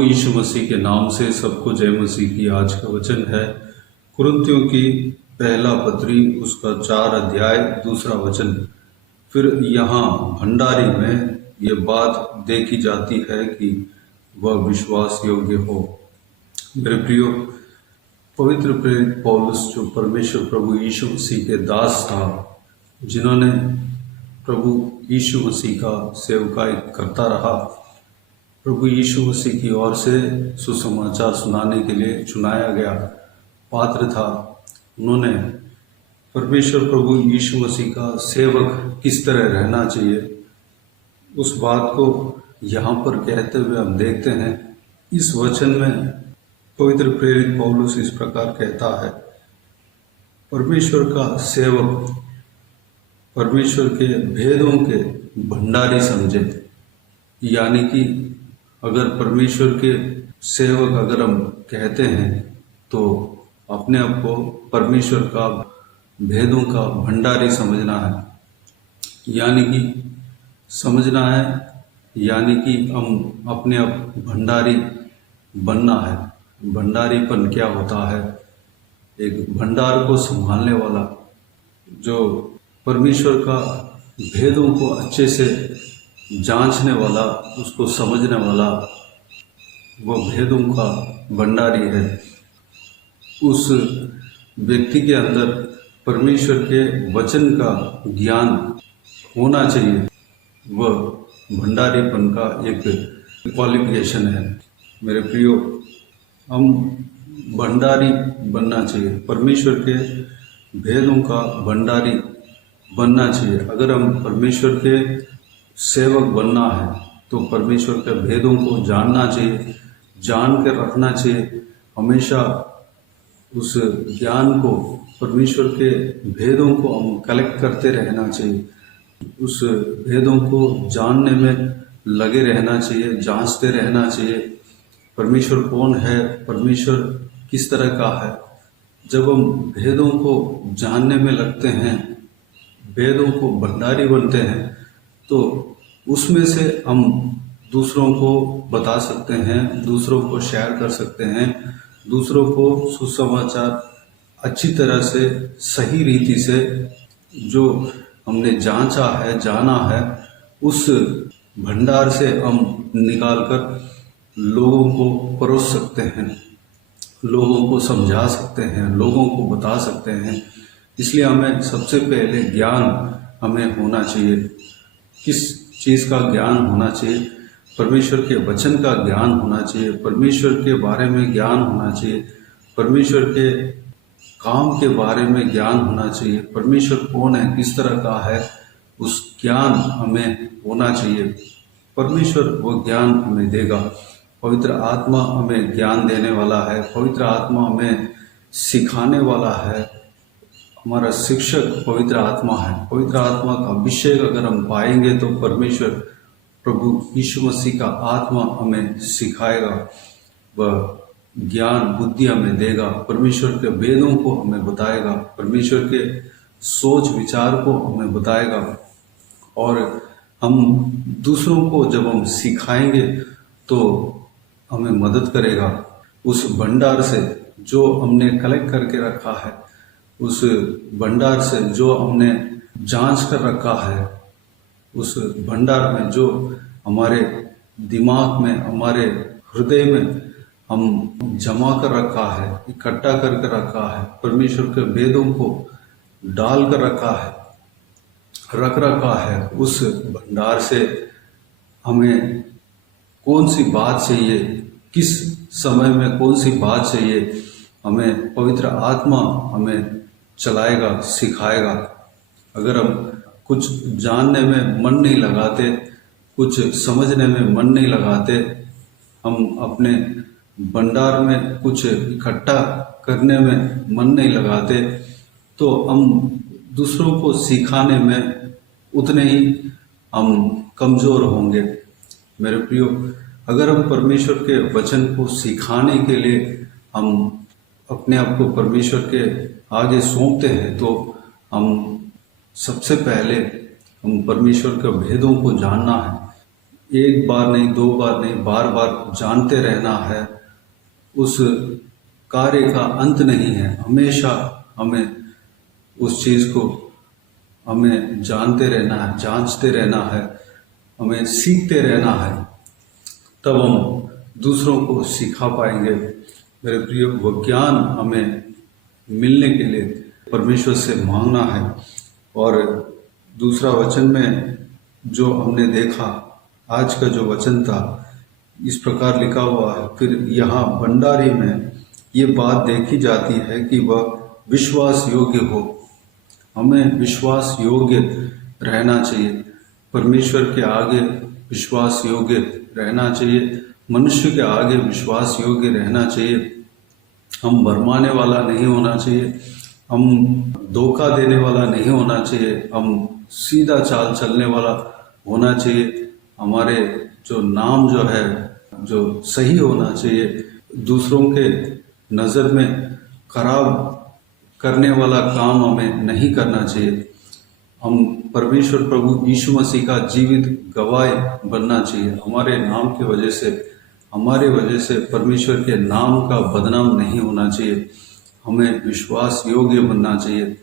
प्रभु यीशु मसीह के नाम से सबको जय मसीह की। आज का वचन है कुरिन्थियों की पहला पत्री उसका 4 अध्याय 2 वचन। फिर यहाँ भंडारी में ये बात देखी जाती है कि वह विश्वास योग्य हो। मेरे प्रियो, पवित्र प्रेरित पौलुस जो परमेश्वर प्रभु यीशु मसीह के दास था, जिन्होंने प्रभु यीशु मसीह का सेवकाई करता रहा, प्रभु यीशु मसीह की ओर से सुसमाचार सुनाने के लिए चुनाया गया पात्र था। उन्होंने परमेश्वर प्रभु यीशु मसीह का सेवक किस तरह रहना चाहिए, उस बात को यहाँ पर कहते हुए हम देखते हैं। इस वचन में पवित्र प्रेरित पौलुस इस प्रकार कहता है, परमेश्वर का सेवक परमेश्वर के भेदों के भंडारी समझे। यानी कि अगर परमेश्वर के सेवक अगर हम कहते हैं तो अपने आप को परमेश्वर का भेदों का भंडारी समझना है। यानी कि समझना है, यानी कि हम अपने आप भंडारी बनना है। भंडारीपन क्या होता है? एक भंडार को संभालने वाला, जो परमेश्वर का भेदों को अच्छे से जांचने वाला, उसको समझने वाला, वो भेदों का भंडारी है। उस व्यक्ति के अंदर परमेश्वर के वचन का ज्ञान होना चाहिए। वह भंडारीपन का एक क्वालिफिकेशन है। मेरे प्रियो, हम भंडारी बनना चाहिए, परमेश्वर के भेदों का भंडारी बनना चाहिए। अगर हम परमेश्वर के सेवक बनना है तो परमेश्वर के भेदों को जानना चाहिए, जान कर रखना चाहिए। हमेशा उस ज्ञान को, परमेश्वर के भेदों को हम कलेक्ट करते रहना चाहिए। उस भेदों को जानने में लगे रहना चाहिए, जांचते रहना चाहिए। परमेश्वर कौन है, परमेश्वर किस तरह का है। जब हम भेदों को जानने में लगते हैं, भेदों को भंडारी बनते हैं, तो उसमें से हम दूसरों को बता सकते हैं, दूसरों को शेयर कर सकते हैं, दूसरों को सुसमाचार अच्छी तरह से, सही रीति से, जो हमने जांचा है, जाना है, उस भंडार से हम निकाल कर लोगों को परोस सकते हैं, लोगों को समझा सकते हैं, लोगों को बता सकते हैं। इसलिए हमें सबसे पहले ज्ञान हमें होना चाहिए। किस चीज़ का ज्ञान होना चाहिए? परमेश्वर के वचन का ज्ञान होना चाहिए, परमेश्वर के बारे में ज्ञान होना चाहिए, परमेश्वर के काम के बारे में ज्ञान होना चाहिए। परमेश्वर कौन है, किस तरह का है, उस ज्ञान हमें होना चाहिए। परमेश्वर वो ज्ञान हमें देगा। पवित्र आत्मा हमें ज्ञान देने वाला है, पवित्र आत्मा हमें सिखाने वाला है। हमारा शिक्षक पवित्र आत्मा है। पवित्र आत्मा का अभिषेक अगर हम पाएंगे तो परमेश्वर प्रभु यीशु मसीह का आत्मा हमें सिखाएगा, वह ज्ञान बुद्धि हमें देगा, परमेश्वर के वेदों को हमें बताएगा, परमेश्वर के सोच विचार को हमें बताएगा। और हम दूसरों को जब हम सिखाएंगे तो हमें मदद करेगा। उस भंडार से जो हमने कलेक्ट करके रखा है, उस भंडार से जो हमने जांच कर रखा है, उस भंडार में जो हमारे दिमाग में, हमारे हृदय में हम जमा कर रखा है, इकट्ठा करके रखा है, परमेश्वर के वेदों को डाल कर रखा है, रख रखा है, उस भंडार से हमें कौन सी बात चाहिए, किस समय में कौन सी बात चाहिए, हमें पवित्र आत्मा हमें चलाएगा, सिखाएगा। अगर हम कुछ जानने में मन नहीं लगाते, कुछ समझने में मन नहीं लगाते, हम अपने भंडार में कुछ इकट्ठा करने में मन नहीं लगाते, तो हम दूसरों को सिखाने में उतने ही हम कमज़ोर होंगे। मेरे प्रियो, अगर हम परमेश्वर के वचन को सिखाने के लिए हम अपने आप को परमेश्वर के आगे सौंपते हैं, तो हम सबसे पहले हम परमेश्वर के भेदों को जानना है। एक बार नहीं, दो बार नहीं, बार बार जानते रहना है। उस कार्य का अंत नहीं है, हमेशा हमें उस चीज़ को हमें जानते रहना है, जांचते रहना है, हमें सीखते रहना है, तब हम दूसरों को सिखा पाएंगे। मेरे प्रिय, वो ज्ञान हमें मिलने के लिए परमेश्वर से मांगना है। और दूसरा वचन में जो हमने देखा, आज का जो वचन था, इस प्रकार लिखा हुआ है, फिर यहाँ भंडारी में ये बात देखी जाती है कि वह विश्वास योग्य हो। हमें विश्वास योग्य रहना चाहिए, परमेश्वर के आगे विश्वास योग्य रहना चाहिए, मनुष्य के आगे विश्वास योग्य रहना चाहिए। हम भरमाने वाला नहीं होना चाहिए, हम धोखा देने वाला नहीं होना चाहिए, हम सीधा चाल चलने वाला होना चाहिए। हमारे जो नाम जो है, जो सही होना चाहिए, दूसरों के नज़र में खराब करने वाला काम हमें नहीं करना चाहिए। हम परमेश्वर प्रभु यीशु मसीह का जीवित गवाह बनना चाहिए। हमारे वजह से परमेश्वर के नाम का बदनाम नहीं होना चाहिए। हमें विश्वास योग्य बनना चाहिए,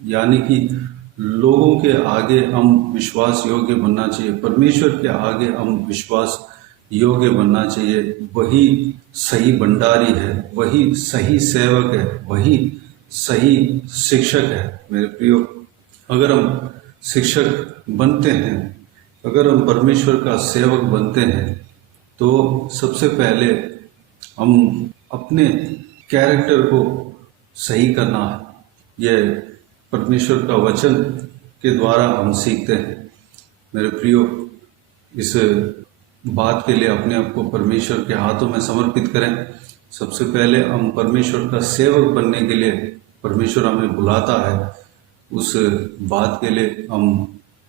यानी कि लोगों के आगे हम विश्वास योग्य बनना चाहिए, परमेश्वर के आगे हम विश्वास योग्य बनना चाहिए। वही सही भंडारी है, वही सही सेवक है, वही सही शिक्षक है। मेरे प्रियो, अगर हम शिक्षक बनते हैं, अगर हम परमेश्वर का सेवक बनते हैं, तो सबसे पहले हम अपने कैरेक्टर को सही करना है। यह परमेश्वर का वचन के द्वारा हम सीखते हैं। मेरे प्रियो, इस बात के लिए अपने आप को परमेश्वर के हाथों में समर्पित करें। सबसे पहले हम परमेश्वर का सेवक बनने के लिए परमेश्वर हमें बुलाता है, उस बात के लिए हम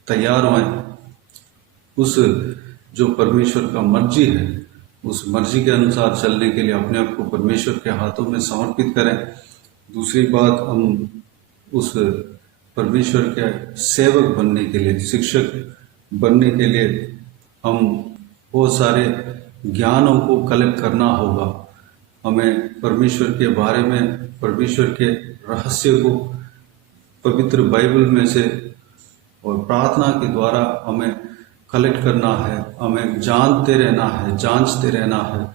तैयार हों। उस जो परमेश्वर का मर्जी है, उस मर्जी के अनुसार चलने के लिए अपने आप को परमेश्वर के हाथों में समर्पित करें। दूसरी बात, हम उस परमेश्वर के सेवक बनने के लिए, शिक्षक बनने के लिए हम बहुत सारे ज्ञानों को कलेक्ट करना होगा। हमें परमेश्वर के बारे में, परमेश्वर के रहस्य को पवित्र बाइबल में से और प्रार्थना के द्वारा हमें कलेक्ट करना है, हमें जानते रहना है, जांचते रहना है।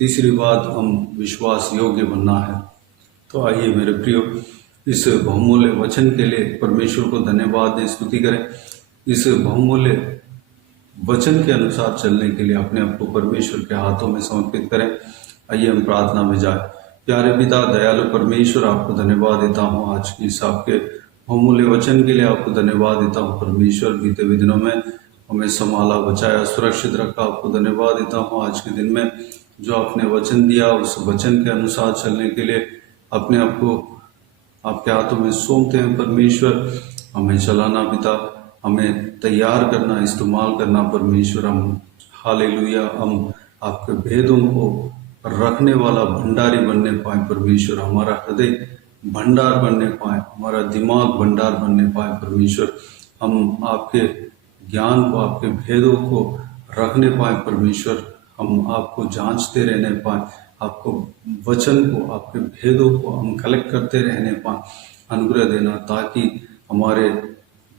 तीसरी बात, हम विश्वास योग्य बनना है। तो आइए मेरे प्रियो, इस बहुमूल्य वचन के लिए परमेश्वर को धन्यवाद दें, स्तुति करें। इस बहुमूल्य वचन के अनुसार चलने के लिए अपने आप को परमेश्वर के हाथों में समर्पित करें। आइए हम प्रार्थना में जाए। प्यारे पिता, दयालु परमेश्वर, आपको धन्यवाद देता हूँ आज की इस आपके बहुमूल्य वचन के लिए। आपको धन्यवाद देता हूँ परमेश्वर, बीते हुए दिनों में हमें संभाला, बचाया, सुरक्षित रखा। आपको धन्यवाद देता हूँ आज के दिन में जो आपने वचन दिया, उस वचन के अनुसार चलने के लिए अपने आप को आपके हाथों में सौंपते हैं परमेश्वर। हमें चलाना पिता, हमें तैयार करना, इस्तेमाल करना परमेश्वर। हम हालेलुया, हम आपके भेदों को रखने वाला भंडारी बनने पाए परमेश्वर। हमारा हृदय भंडार बनने पाए, हमारा दिमाग भंडार बनने पाए परमेश्वर। हम आपके ज्ञान को, आपके भेदों को रखने पाए परमेश्वर। हम आपको जांचते रहने पाए, आपको वचन को, आपके भेदों को हम कलेक्ट करते रहने पाए। अनुग्रह देना ताकि हमारे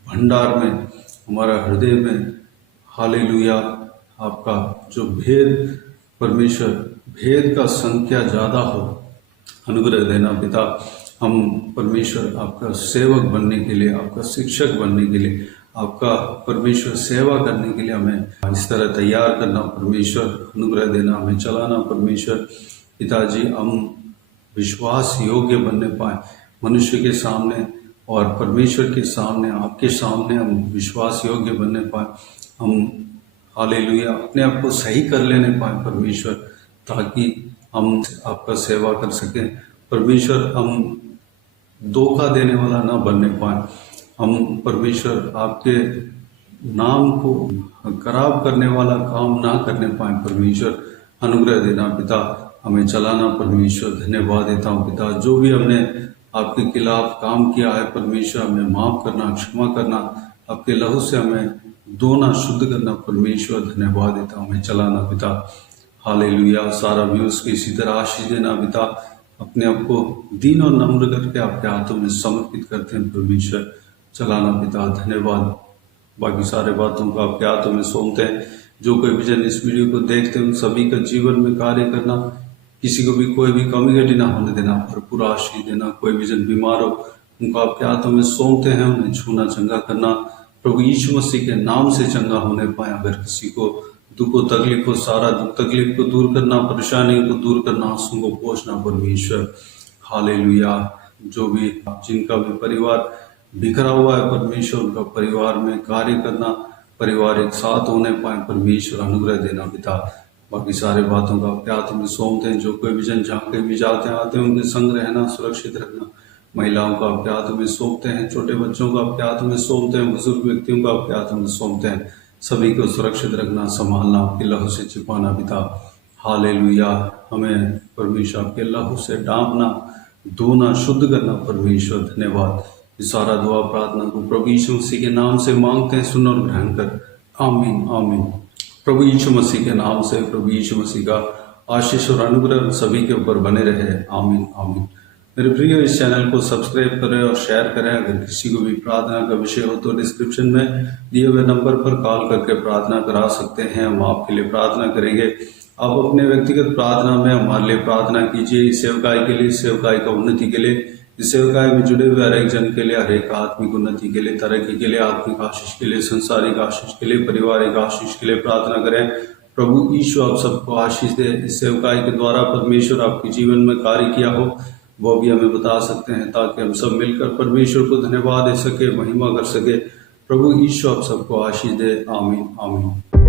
भंडार में, हमारा हृदय में हालेलुया आपका जो भेद परमेश्वर, भेद का संख्या ज़्यादा हो। अनुग्रह देना पिता, हम परमेश्वर आपका सेवक बनने के लिए, आपका शिक्षक बनने के लिए, आपका परमेश्वर सेवा करने के लिए हमें इस तरह तैयार करना परमेश्वर। अनुग्रह देना, हमें चलाना परमेश्वर। पिताजी, हम विश्वास योग्य बनने पाए मनुष्य के सामने और परमेश्वर के सामने, आपके सामने हम विश्वास योग्य बनने पाए। हम हालेलुया अपने आप को सही कर लेने पाए परमेश्वर, ताकि हम आपका सेवा कर सकें परमेश्वर। हम धोखा देने वाला ना बनने पाए, हम परमेश्वर आपके नाम को खराब करने वाला काम ना करने पाए परमेश्वर। अनुग्रह देना पिता, हमें चलाना परमेश्वर। धन्यवाद देता हूँ पिता, जो भी हमने आपके खिलाफ काम किया है परमेश्वर, हमें माफ करना, क्षमा करना, आपके लहू से हमें धोना शुद्ध करना परमेश्वर, धन्यवाद देता हूँ, हमें चलाना पिता, हालेलुया। सारा व्यूज को इसी तरह आशीष देना पिता, अपने आप को दीन और नम्र करके आपके हाथों में समर्पित करते हैं परमेश्वर, चलाना पिता, धन्यवाद। बाकी सारे बातों को आपके हाथों में सौंपते हैं। जो कोई भी जन इस वीडियो को देखते हैं उन सभी का जीवन में कार्य करना, किसी को भी कोई भी कमी घटी ना होने देना, भरपूर आशीष देना। कोई भी जन बीमार हो उनको आपके हाथों में सौंपते हैं, उन्हें छूना, चंगा करना प्रभु यीशु मसीह के नाम से चंगा होने पाए। अगर किसी को दुख हो, तकलीफ हो, सारा दुख तकलीफ को दूर करना, परेशानी को दूर करना, आंसू को पोंछना परमेश्वर, हालेलुया। जो भी जिनका भी परिवार बिखरा हुआ है परमेश्वर, उनका परिवार में कार्य करना, परिवार एक साथ होने पाए परमेश्वर, अनुग्रह देना पिता। बाकी सारे बातों का आपके हाथों में सौंपते हैं। जो कोई भी जन जहाँ कहीं भी जाते हैं आते हैं उनके संग रहना, सुरक्षित रखना। महिलाओं को आपके हाथों में सौंपते हैं, छोटे बच्चों को आपके हाथों में सौंपते हैं, बुजुर्ग व्यक्तियों को आपके हाथों में सौंपते हैं। सभी को सुरक्षित रखना, संभालना, आपके लहू से छिपाना पिता, हालेलुया। हमें परमेश्वर आपके लहू से डांपना, धोना, शुद्ध करना परमेश्वर, धन्यवाद। इस सारा दुआ प्रार्थना को प्रभु यीशु मसीह के नाम से मांगते हैं, सुन और ग्रहण कर, आमीन आमीन। प्रभु यीशु मसीह के नाम से प्रभु यीशु मसीह का आशीष और अनुग्रह सभी के ऊपर बने रहे, आमीन आमीन। मेरे प्रिय, इस चैनल को सब्सक्राइब करें और शेयर करें। अगर किसी को भी प्रार्थना का विषय हो तो डिस्क्रिप्शन में दिए हुए नंबर पर कॉल करके प्रार्थना करा सकते हैं, हम आपके लिए प्रार्थना करेंगे। आप अपने व्यक्तिगत प्रार्थना में हमारे लिए प्रार्थना कीजिए, इस सेवकाई के लिए, इस सेवकाई का उन्नति के लिए, इस सेवकाई में जुड़े हुए हर एक जन के लिए, हर एक आत्मिक उन्नति के लिए, तरक्की के लिए, आत्मिक आशीष के लिए, संसारिक आशीष के लिए, पारिवारिक आशीष के लिए प्रार्थना करें। प्रभु यीशु आप सबको आशीष दे। इस सेवकाई के द्वारा परमेश्वर आपके जीवन में कार्य किया हो वो भी हमें बता सकते हैं, ताकि हम सब मिलकर परमेश्वर को धन्यवाद दे सके, महिमा कर सके। प्रभु यीशु आप सबको आशीष दे, आमीन आमीन।